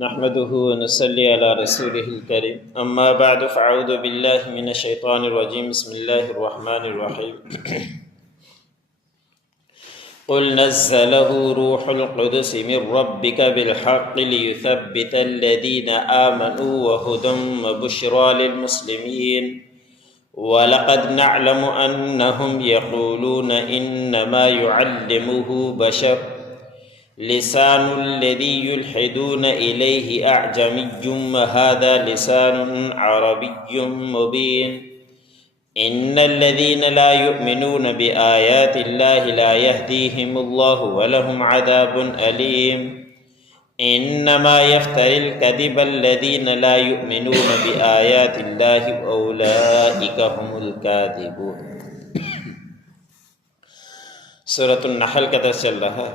نحمده ونصلي على رسوله الكريم اما بعد فاعوذ بالله من الشيطان الرجيم بسم الله الرحمن الرحيم قل نزله روح القدس من ربك بالحق ليثبت الذين آمنوا وهدى وبشرى للمسلمين ولقد نعلم أنهم يقولون إنما يعلمه بشر لسان الذي يلحدون إليه أعجمي وهذا لسان عربي مبين إن الذين لا يؤمنون بآيات الله لا يهديهم الله ولهم عذاب أليم إنما يفتري الكذب الذين لا يؤمنون بآيات الله وأولئك هم الكاذبون۔ سورۃ النحل کا درس چل رہا ہے۔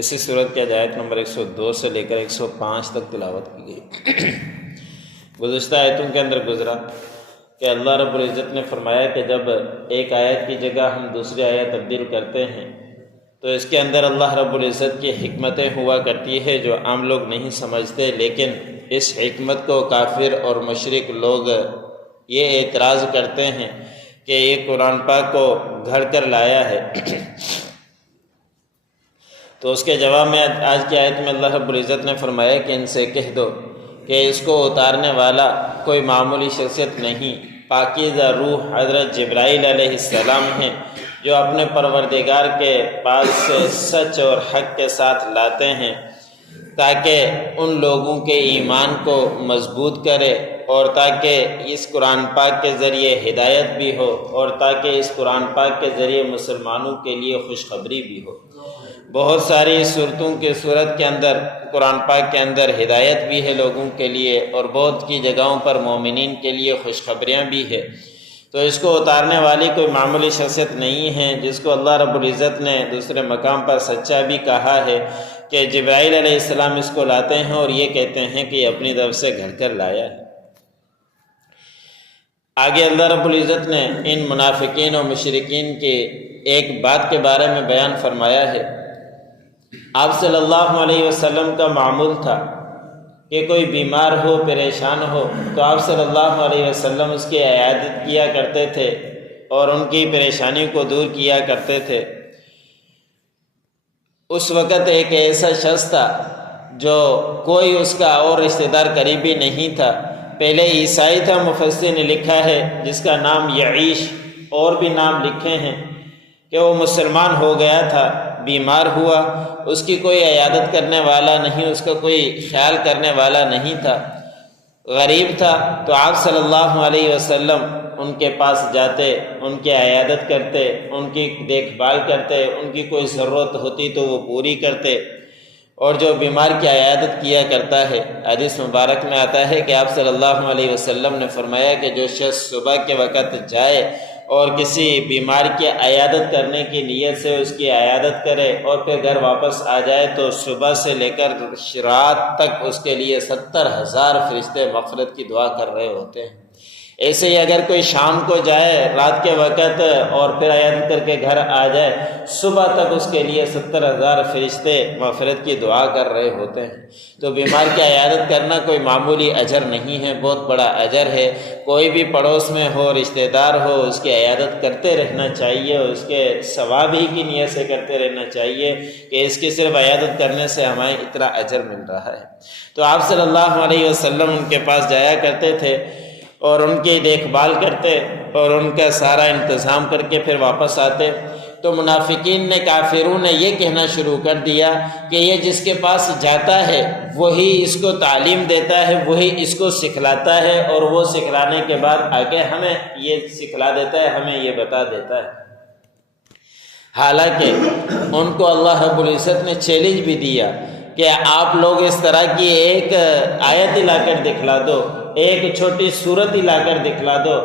اسی سورت کی آیت نمبر 102 سے لے کر 105 تک تلاوت کی گئی۔ گزشتہ آیتوں کے اندر گزرا کہ اللہ رب العزت نے فرمایا کہ جب ایک آیت کی جگہ ہم دوسری آیت تبدیل کرتے ہیں تو اس کے اندر اللہ رب العزت کی حکمتیں ہوا کرتی ہے جو عام لوگ نہیں سمجھتے، لیکن اس حکمت کو کافر اور مشرک لوگ یہ اعتراض کرتے ہیں کہ یہ قرآن پاک کو گھڑ کر لایا ہے۔ تو اس کے جواب میں آج کی آیت میں اللہ رب العزت نے فرمایا کہ ان سے کہہ دو کہ اس کو اتارنے والا کوئی معمولی شخصیت نہیں، پاکیزہ روح حضرت جبرائیل علیہ السلام ہیں جو اپنے پروردگار کے پاس سے سچ اور حق کے ساتھ لاتے ہیں تاکہ ان لوگوں کے ایمان کو مضبوط کرے اور تاکہ اس قرآن پاک کے ذریعے ہدایت بھی ہو اور تاکہ اس قرآن پاک کے ذریعے مسلمانوں کے لیے خوشخبری بھی ہو۔ بہت ساری صورتوں کی صورت کے اندر قرآن پاک کے اندر ہدایت بھی ہے لوگوں کے لیے اور بہت کی جگہوں پر مومنین کے لیے خوشخبریاں بھی ہے۔ تو اس کو اتارنے والی کوئی معمولی شخصیت نہیں ہے، جس کو اللہ رب العزت نے دوسرے مقام پر سچا بھی کہا ہے کہ جبرائیل علیہ السلام اس کو لاتے ہیں اور یہ کہتے ہیں کہ یہ اپنی طرف سے گھڑ کر لایا ہے۔ آگے اللہ رب العزت نے ان منافقین اور مشرکین کی ایک بات کے بارے میں بیان فرمایا ہے۔ آپ صلی اللہ علیہ وسلم کا معمول تھا کہ کوئی بیمار ہو، پریشان ہو تو آپ صلی اللہ علیہ وسلم اس کی عیادت کیا کرتے تھے اور ان کی پریشانی کو دور کیا کرتے تھے۔ اس وقت ایک ایسا شخص تھا جو کوئی اس کا اور رشتہ دار قریبی نہیں تھا، پہلے عیسائی تھا، مفسر نے لکھا ہے جس کا نام یعیش، اور بھی نام لکھے ہیں کہ وہ مسلمان ہو گیا تھا، بیمار ہوا، اس کی کوئی عیادت کرنے والا نہیں، اس کا کوئی خیال کرنے والا نہیں تھا، غریب تھا۔ تو آپ صلی اللہ علیہ وسلم ان کے پاس جاتے، ان کی عیادت کرتے، ان کی دیکھ بھال کرتے، ان کی کوئی ضرورت ہوتی تو وہ پوری کرتے، اور جو بیمار کی عیادت کیا کرتا ہے۔ حدیث مبارک میں آتا ہے کہ آپ صلی اللہ علیہ وسلم نے فرمایا کہ جو شخص صبح کے وقت جائے اور کسی بیمار کی عیادت کرنے کی نیت سے اس کی عیادت کرے اور پھر گھر واپس آ جائے تو صبح سے لے کر رات تک اس کے لیے 70,000 فرشتے مغفرت کی دعا کر رہے ہوتے ہیں۔ ایسے ہی اگر کوئی شام کو جائے رات کے وقت اور پھر عیادت کر کے گھر آ جائے، صبح تک اس کے لیے 70,000 فرشتے مغفرت کی دعا کر رہے ہوتے ہیں۔ تو بیمار کی عیادت کرنا کوئی معمولی اجر نہیں ہے، بہت بڑا اجر ہے۔ کوئی بھی پڑوس میں ہو، رشتہ دار ہو، اس کی عیادت کرتے رہنا چاہیے، اس کے ثواب ہی کی نیت سے کرتے رہنا چاہیے کہ اس کی صرف عیادت کرنے سے ہمیں اتنا اجر مل رہا ہے۔ تو آپ صلی اللہ علیہ وسلم ان کے پاس جایا کرتے تھے اور ان کی دیکھ بھال کرتے اور ان کا سارا انتظام کر کے پھر واپس آتے۔ تو منافقین نے، کافروں نے یہ کہنا شروع کر دیا کہ یہ جس کے پاس جاتا ہے وہی اس کو تعلیم دیتا ہے، وہی اس کو سکھلاتا ہے، اور وہ سکھلانے کے بعد آگے ہمیں یہ سکھلا دیتا ہے، ہمیں یہ بتا دیتا ہے۔ حالانکہ ان کو اللہ رب العزت نے چیلنج بھی دیا کہ آپ لوگ اس طرح کی ایک آیت لا کر دکھلا دو، ایک چھوٹی سورت لا کر دکھلا دو۔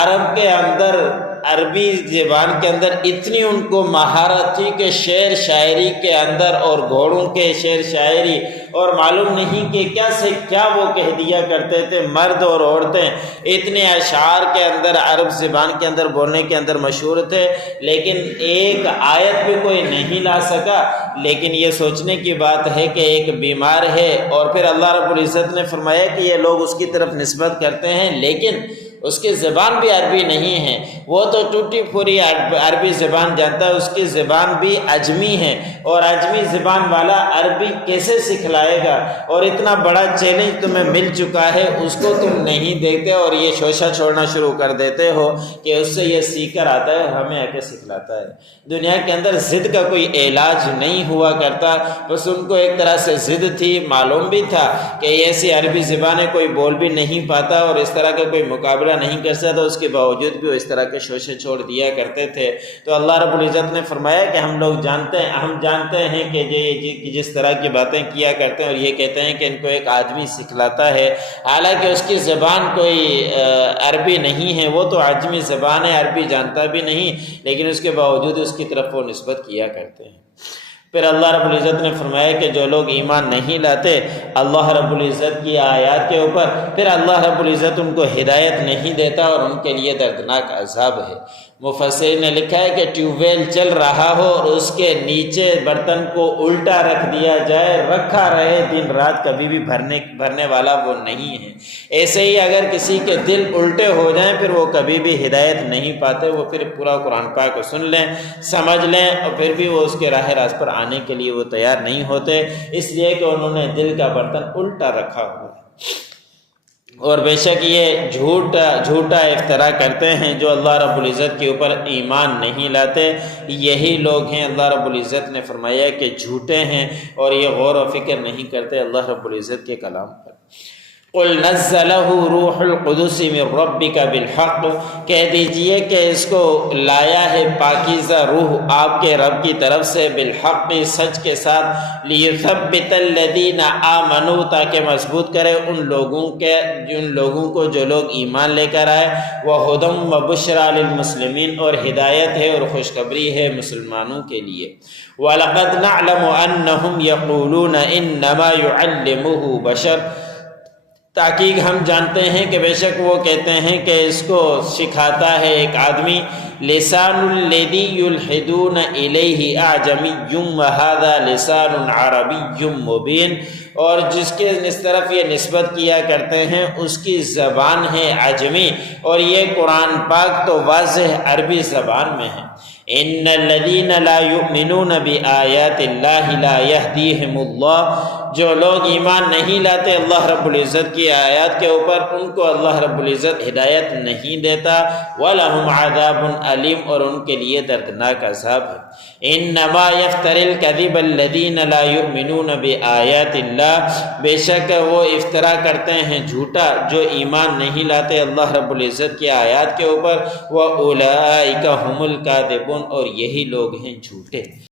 عرب کے اندر عربی زبان کے اندر اتنی ان کو مہارت تھی کہ شعر شاعری کے اندر اور گھوڑوں کے شعر شاعری اور معلوم نہیں کہ کیا سے کیا وہ کہہ دیا کرتے تھے، مرد اور عورتیں اتنے اشعار کے اندر عرب زبان کے اندر بولنے کے اندر مشہور تھے، لیکن ایک آیت بھی کوئی نہیں لا سکا۔ لیکن یہ سوچنے کی بات ہے کہ ایک بیمار ہے اور پھر اللہ رب العزت نے فرمایا کہ یہ لوگ اس کی طرف نسبت کرتے ہیں لیکن اس کی زبان بھی عربی نہیں ہے، وہ تو ٹوٹی پھوٹی عربی زبان جانتا ہے، اس کی زبان بھی عجمی ہے، اور عجمی زبان والا عربی کیسے سکھلائے گا؟ اور اتنا بڑا چیلنج تمہیں مل چکا ہے، اس کو تم نہیں دیکھتے اور یہ شوشہ چھوڑنا شروع کر دیتے ہو کہ اس سے یہ سیکھ کر آتا ہے، ہمیں آ کے سکھلاتا ہے۔ دنیا کے اندر ضد کا کوئی علاج نہیں ہوا کرتا، بس ان کو ایک طرح سے ضد تھی، معلوم بھی تھا کہ ایسی عربی زبانیں کوئی بول بھی نہیں پاتا اور اس طرح کا کوئی مقابلہ نہیں کر سکتا، اس کے باوجود بھی وہ اس طرح کے شوشے چھوڑ دیا کرتے تھے۔ تو اللہ رب العزت نے فرمایا کہ ہم جانتے ہیں کہ یہ جس طرح کی باتیں کیا کرتے ہیں اور یہ کہتے ہیں کہ ان کو ایک آدمی سکھلاتا ہے، حالانکہ اس کی زبان کوئی عربی نہیں ہے، وہ تو عجمی زبان ہے، عربی جانتا بھی نہیں، لیکن اس کے باوجود اس کی طرف وہ نسبت کیا کرتے ہیں۔ پھر اللہ رب العزت نے فرمایا کہ جو لوگ ایمان نہیں لاتے اللہ رب العزت کی آیات کے اوپر، پھر اللہ رب العزت ان کو ہدایت نہیں دیتا اور ان کے لیے دردناک عذاب ہے۔ مفسرین نے لکھا ہے کہ ٹیوب ویل چل رہا ہو اور اس کے نیچے برتن کو الٹا رکھ دیا جائے، رکھا رہے دن رات، کبھی بھی بھرنے والا وہ نہیں ہے۔ ایسے ہی اگر کسی کے دل الٹے ہو جائیں پھر وہ کبھی بھی ہدایت نہیں پاتے، وہ پھر پورا قرآن پاک کو سن لیں، سمجھ لیں، اور پھر بھی وہ اس کے راہ راست پر آنے کے لیے وہ تیار نہیں ہوتے، اس لیے کہ انہوں نے دل کا برتن الٹا رکھا ہوا ہے۔ اور بے شک یہ جھوٹا افتراء کرتے ہیں جو اللہ رب العزت کے اوپر ایمان نہیں لاتے، یہی لوگ ہیں اللہ رب العزت نے فرمایا کہ جھوٹے ہیں اور یہ غور و فکر نہیں کرتے اللہ رب العزت کے کلام پر۔ قُلْ نَزَّلَهُ رُوحُ الْقُدُسِ مِنْ رَبِّكَ بِالْحَقِّ، کہہ دیجئے کہ اس کو لایا ہے پاکیزہ روح آپ کے رب کی طرف سے، بالحق، سچ کے ساتھ، لِيُثَبِّتَ الَّذِينَ آمَنُوا، تاکہ مضبوط کرے ان لوگوں کو جو لوگ ایمان لے کر آئے، وَهُدًى وَبُشْرَى لِلْمُسْلِمِينَ، اور ہدایت ہے اور خوشخبری ہے مسلمانوں کے لیے۔ وَلَقَدْ نَعْلَمُ أَنَّهُمْ يَقُولُونَ إِنَّمَا يُعَلِّمُهُ بَشَرٌ، تاکہ ہم جانتے ہیں کہ بے شک وہ کہتے ہیں کہ اس کو سکھاتا ہے ایک آدمی۔ لسان الذی یلحدون الیہ اعجمی وہذا لسان عربی مبین، اور جس کے اس طرف یہ نسبت کیا کرتے ہیں اس کی زبان ہے عجمی اور یہ قرآن پاک تو واضح عربی زبان میں ہے۔ ان الذین لا یؤمنون بآیات اللہ لا یہدیہم اللہ، جو لوگ ایمان نہیں لاتے اللہ رب العزت کی آیات کے اوپر ان کو اللہ رب العزت ہدایت نہیں دیتا، وَلَهُمْ عَذَابٌ علیم، اور ان کے لیے دردناک عذاب ہے۔ انما یفتری الکذب الذین لا یؤمنون بآیات اللہ، بے شک وہ افترا کرتے ہیں جھوٹا جو ایمان نہیں لاتے اللہ رب العزت کی آیات کے اوپر، وَأُولَئِکَ هُمُ الْکاذِبُونَ، اور یہی لوگ ہیں جھوٹے۔